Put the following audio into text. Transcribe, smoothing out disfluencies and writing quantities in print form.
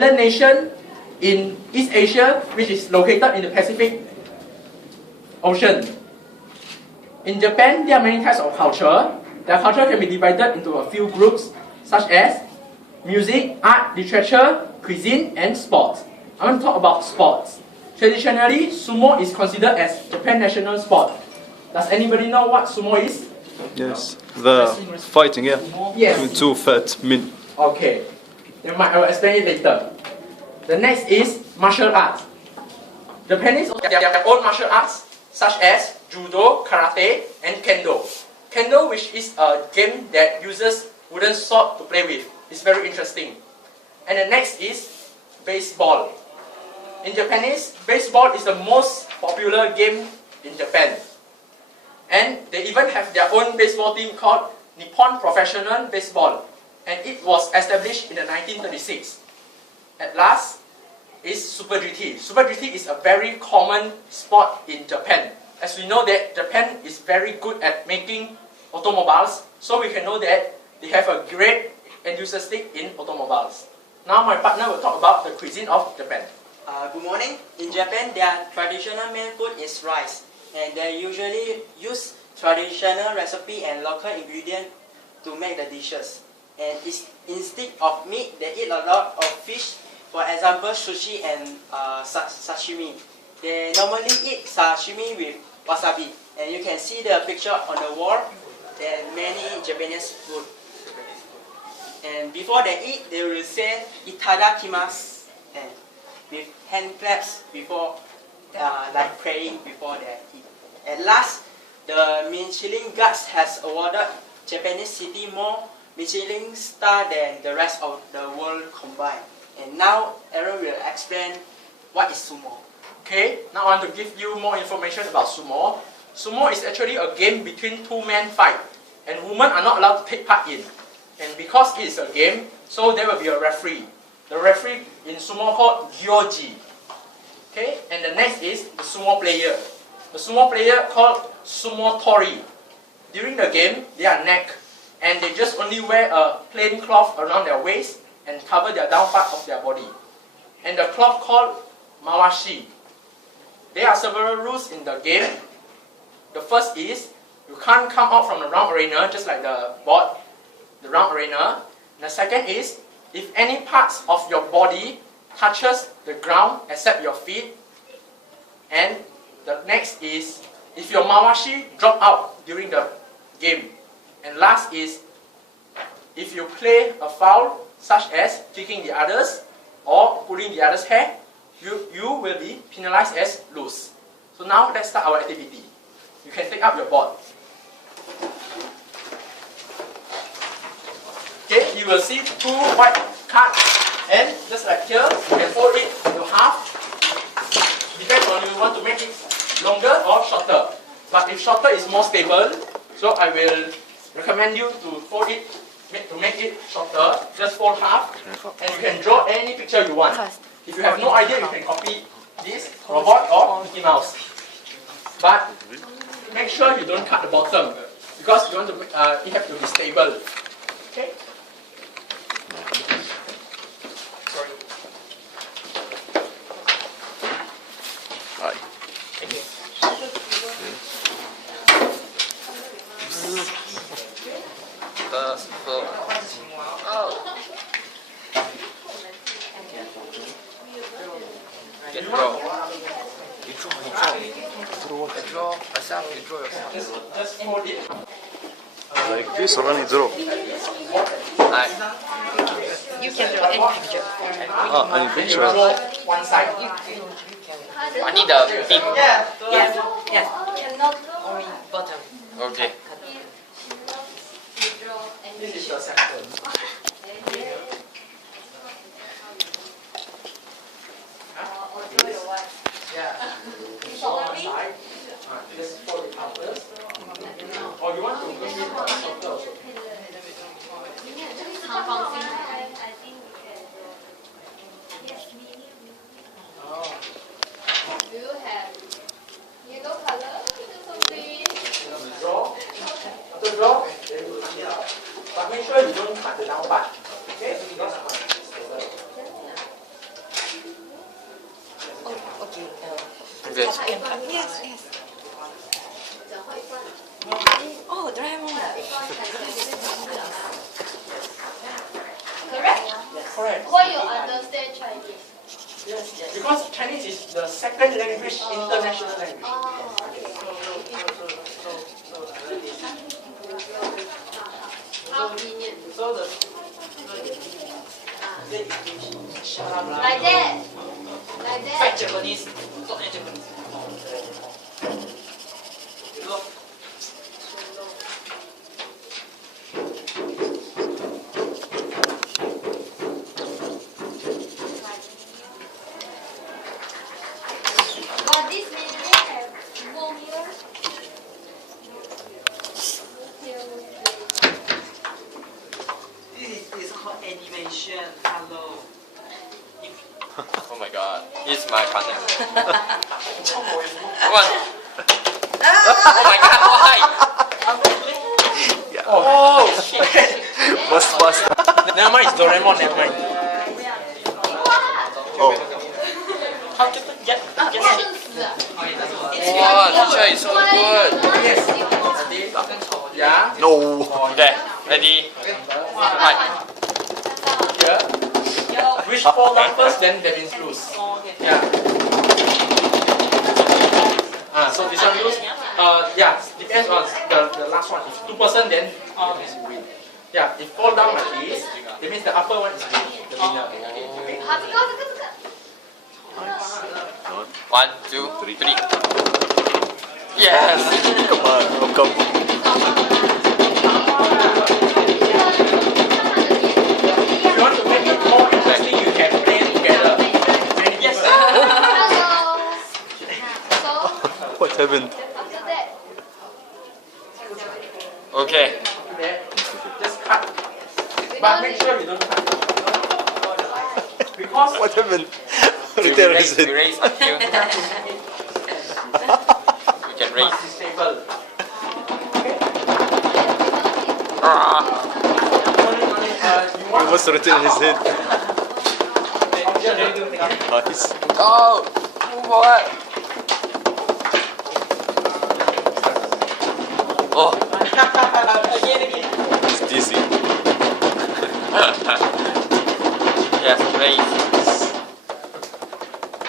island nation in East Asia, which is located in the Pacific Ocean. In Japan, there are many types of culture. Their culture can be divided into a few groups, such as music, art, literature, cuisine, and sports. I want to talk about sports. Traditionally, sumo is considered as Japan's national sport. Does anybody know what sumo is? Yes, the fighting, yeah. Yes. Between two fat men. Okay. I will explain it later. The next is martial arts. Japanese have their own martial arts, such as judo, karate, and kendo. Kendo, which is a game that uses wooden sword to play with. It's very interesting. And the next is baseball. In Japanese, baseball is the most popular game in Japan. And they even have their own baseball team called Nippon Professional Baseball. And it was established in the 1936. At last is Super GT. Super GT is a very common sport in Japan. As we know that Japan is very good at making automobiles, so we can know that they have a great enthusiastic in automobiles. Now my partner will talk about the cuisine of Japan. Good morning. In Japan, their traditional main food is rice, and they usually use traditional recipe and local ingredients to make the dishes. And instead of meat, they eat a lot of fish. For example, sushi and sashimi. They normally eat sashimi with wasabi, and you can see the picture on the wall. There are many Japanese food. And before they eat, they will say itadakimasu, and with hand claps before, like praying before they eat. At last, the Michelin Guides has awarded Japanese city more Michelin star than the rest of the world combined. And now Aaron will explain what is sumo. Okay, now I want to give you more information about sumo. Sumo is actually a game between two men fight, and women are not allowed to take part in. And because it is a game, so there will be a referee. The referee in sumo called gyoji. Okay, and the next is the sumo player. The sumo player called sumo tori. During the game, they are naked, and they just only wear a plain cloth around their waist and cover their down part of their body. And the cloth called mawashi. There are several rules in the game. The first is, you can't come out from the round arena, just like the board, the round arena. And the second is, if any parts of your body touches the ground except your feet. And the next is, if your mawashi drop out during the game. And last is, if you play a foul, such as kicking the others or pulling the other's hair, you will be penalized as lose. So now let's start our activity. You can take up your board. Okay, you will see two white cards, and just like here, you can fold it into half. Depends on you want to make it longer or shorter. But if shorter is more stable, so I will recommend you to fold it to make it shorter. Just fold half, and you can draw any picture you want. If you have no idea, you can copy this robot or Mickey Mouse. But make sure you don't cut the bottom, because you want to it have to be stable. Okay. Sorry. Hi. Thank you. You draw. Myself, you draw yourself. Just fold it. Like this or any draw? You can draw any picture. Any And you picture? draw one side. I need the pin. Yes. Only bottom. Okay. This is your sample. Yeah. So one side. Just fold it out first. Or you want to make it shorter also. Do you have yellow color? Something. Draw. After draw, then you cut it out. But make sure you don't cut the Okay. Yes, yes. Oh, Doraemon. Correct? Correct. Why you understand Chinese? Yes. Because Chinese is the second language, international language. Oh, okay. How convenient. Like that. Like that. Japanese, not Japanese. But this menu have more here. This is called animation. Hello. Oh my god. He's my partner. Come on. Oh my god, why? Oh, Bust. never mind, it's Doraemon, never mind. Oh, How to get Wow, teacher is so good. Yes. Yeah. no. Okay, ready? Right. Here. Which fall down first, then that means lose. Yeah. So this one lose. Yeah, depends on the last one. If 2%, then that means you win. Yeah, if fall down like this, that means the upper one is win, the winner. Okay. 1, 2, 3. Yes! Come on, how come? If you want to make it more interesting, you can play together. Yes. Hello. So, What happened? after that, Okay. There. Just cut. But make sure you don't cut. Because What happened? We Return raise, it. we raise until we can raise. must be stable. Ah. You He want must return his head. Nice. Oh! What? Oh! He's dizzy. Yes, raise.